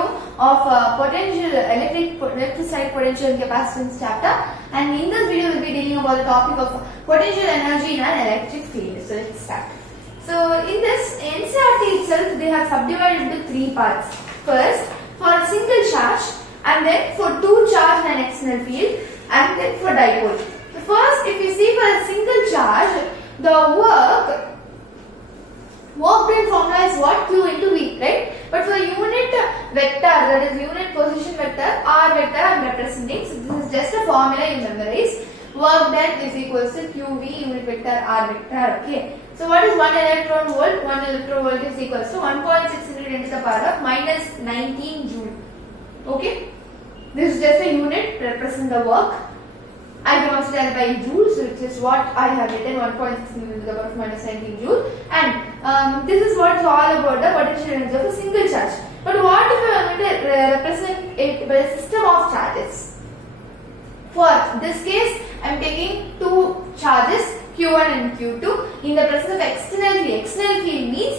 video of electrostatic potential and capacitance chapter, and in this video we will be dealing about the topic of potential energy in an electric field. So let's start. So in this NCERT itself they have subdivided into three parts. First for a single charge, and then for two charge in an external field, and then for dipole. So first, if you see for a single charge, the work done formula is what? Q into V, right? But for unit vector, that is unit position vector, R vector I am representing. So this is just a formula you memorize. Work done is equals to QV unit vector R vector. Okay. So what is 1 electron volt? 1 electron volt is equals to 1.6 into 10 to the power of minus 19 joule. Okay. This is just a unit represent the work. I can also tell by joule, so which is what I have written 1.6 into the power of minus 19 joule, and this is what is all about the potential energy of a single charge. But what if I am going to represent it by a system of charges? For this case, I am taking two charges Q1 and Q2 in the presence of external field. External field means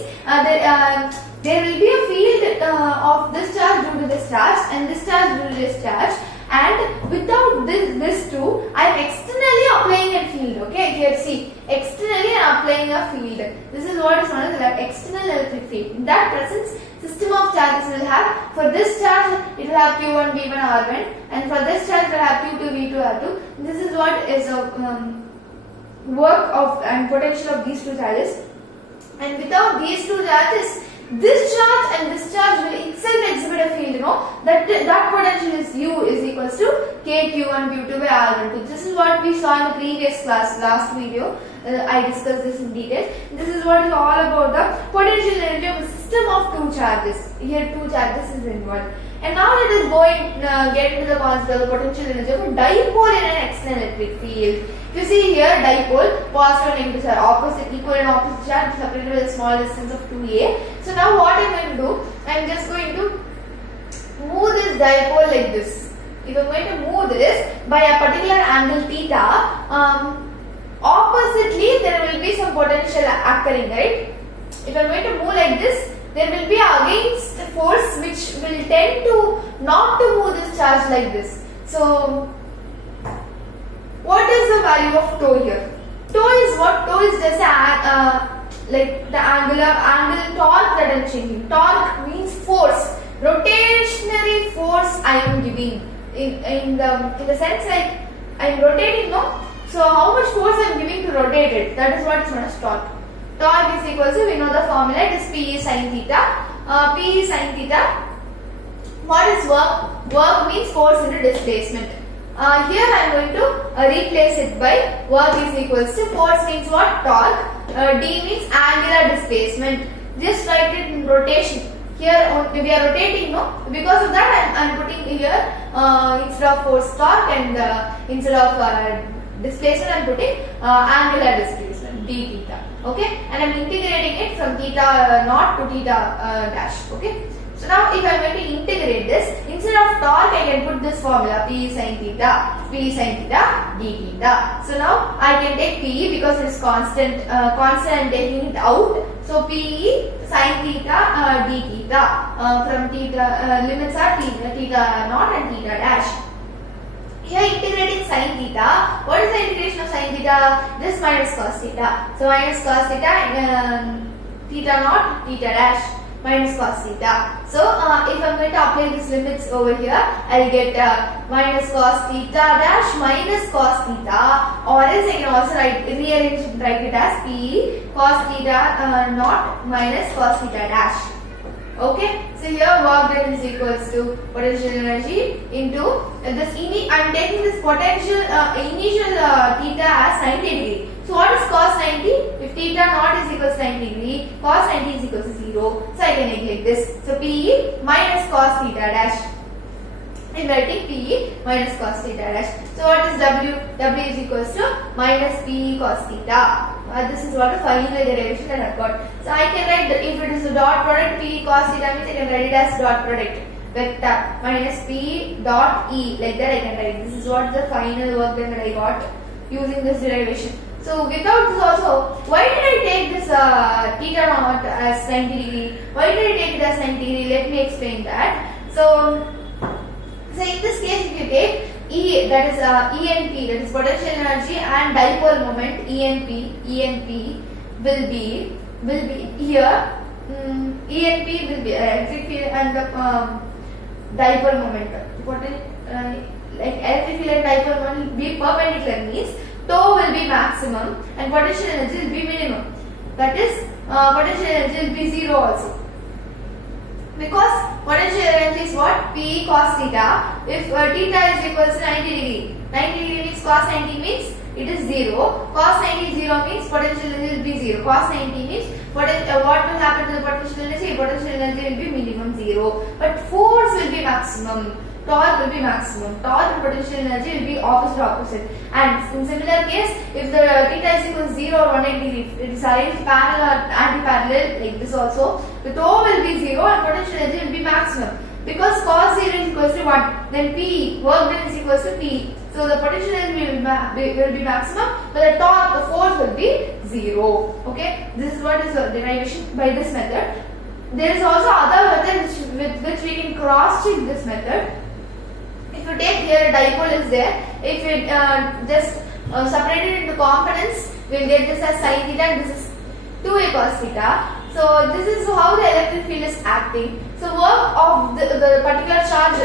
there will be a field of this charge due to this charge and this charge due to this charge. And without this two, I am externally applying a field. Okay, here see, externally I am applying a field. This is what is known as the external electric field. In that presence, system of charges will have, for this charge it will have Q1, V1, R1, and for this charge it will have Q2, V2, R2. This is what is a work of and potential of these two charges. And without these two charges, this charge and this charge will itself exhibit a field, that potential is U is equals to KQ1 Q2 by R12. This is what we saw in the previous class, last video. I discussed this in detail. This is what is all about the potential energy of a system of two charges. Here two charges is involved. And now let us go and get into the concept of the potential energy of a dipole in an external electric field. If you see here, dipole, positive and negative are opposite, equal and opposite charge separated by a small distance of 2a. So now what I am going to do, I am just going to move this dipole like this. If I am going to move this by a particular angle theta, oppositely there will be some potential occurring, right? If I am going to move like this, there will be against force which will tend to not to move this charge like this. So what is the value of tau here? Tau is what? Tau is just like the angular torque that I am changing. Torque means force, rotationary force I am giving. In the sense like I am rotating, no? So how much force I am giving to rotate it? That is what is known as torque. Torque is equal to, we know the formula, it is P sin theta. P sin theta. What is work? Work means force into displacement. Here I am going to replace it by work is equals to force means what? Torque. D means angular displacement. Just write it in rotation. Here we are rotating, no? Because of that I am putting here instead of force torque and instead of displacement I am putting angular displacement d theta. Okay, and I am integrating it from theta naught to theta dash. Okay. So now if I am going to integrate this, instead of torque I can put this formula P sin theta d theta. So now I can take P because it is constant I am taking it out. So P sin theta d theta from theta limits are theta naught and theta dash. Here integrating sin theta, what is the integration of sin theta? This minus cos theta. So minus cos theta theta naught theta dash minus cos theta. So if I am going to apply these limits over here, I will get minus cos theta dash minus cos theta, or else I can also rearrange it, write it as P cos theta naught minus cos theta dash. Okay, so here work done is equals to potential energy into this. I am taking this potential initial theta as 90 degree. So what is cos 90? If theta naught is equals to 90 degree, cos 90 is equals to 0. So I can neglect this. So P minus cos theta dash. I am writing P minus cos theta dash. So what is W? W is equals to minus P cos theta. This is what the final derivation that I have got. So I can write if it is a dot product, P cos theta means I can write it as dot product vector minus P dot E, like that I can write. This is what the final work that I got using this derivation. So without this also, why did I take this theta naught as 90 degree? Why did I take it as 90 degree? Let me explain that. So in this case, if you take E, that is ENP, that is potential energy, and dipole moment ENP will be here. ENP will be electric field and the dipole moment. Like electric field and dipole moment will be perpendicular, means tau will be maximum and potential energy will be minimum. That is potential energy will be 0 also. Because potential energy is what? P cos theta. If theta is equals to 90 degree. 90 degree means cos 90 means it is 0. Cos 90 0 means potential energy will be 0. Cos 90 means what will happen to the potential energy? Potential energy will be minimum 0. But force will be maximum. Torque will be maximum. Torque and potential energy will be opposite. And in similar case, if the theta is equal to 0 or 180 degree, it is either parallel or anti-parallel like this also, the tau will be 0 and potential energy will be maximum. Because cos 0 is equals to 1, then P, work done is equals to P. So the potential energy will be maximum, but the torque, the force will be 0. Okay, this is what is the derivation by this method. There is also other method with which we can cross-check this method. If you take here a dipole is there, if it just separate it into components, we will get this as sin theta and this is 2a cos theta. So this is how the electric field is acting. So work of the particular charge,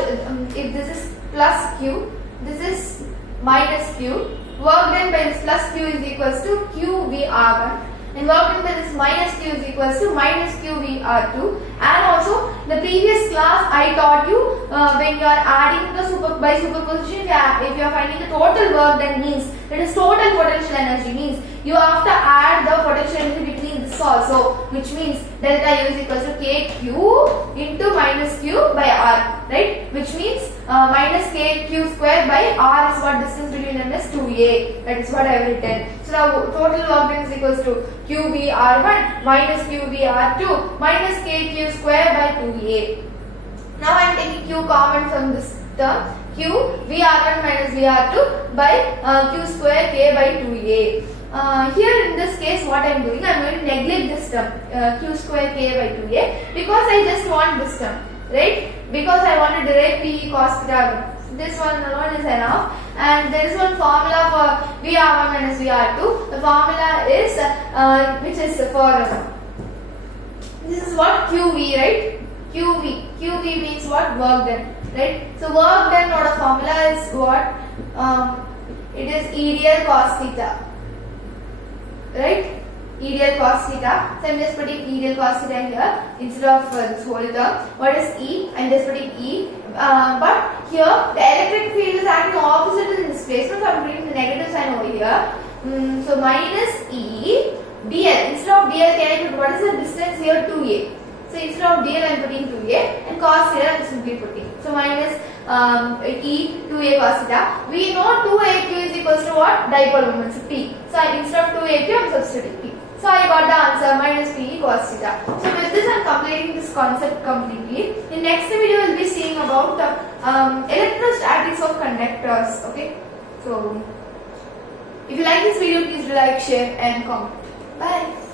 if this is plus q, this is minus q, work done by this plus q is equals to qVr1, and work done by this minus q is equals to minus qVr2. And also the previous class I taught you when you are adding the by superposition, if you are finding the total work done means that is total potential energy, means you have to add the potential energy between this also, which means delta U is equals to kq into minus q by r, right? Which means minus kq square by r is what distance between them is 2a. That is what I have written. So now total work done is equals to qVr1 minus qVr2 minus kq square by 2a. Now I am taking q common from this term, q Vr1 minus Vr2 by q square k by 2a. Here in this case what I am doing, I am going to neglect this term q square k by 2a because I just want this term, right? Because I want to derive P cos theta. This one alone is enough, and there is one formula for Vr1 minus Vr2. The formula is which is for this is what QV, right? QV means what? Work done, right? So work done, what a formula is what? It is EDL cos theta, right? EDL cos theta. So I am just putting EDL cos theta here instead of this whole term. What is E? I am just putting E. But here the electric field is acting opposite in this place, so I am putting the negative sign over here. So minus E dl. Instead of dl, can I put what is the distance here? 2a. So instead of dl, I am putting 2a, and cos here I am simply putting. So minus E 2a cos theta. We know 2aq is equals to what? Dipole moment, so P. So instead of 2aq, I am substituting P. So I got the answer minus P cos theta. So with this I am completing this concept completely. In next video we will be seeing about electrostatics of conductors. Okay. So if you like this video, please like, share and comment. Bye.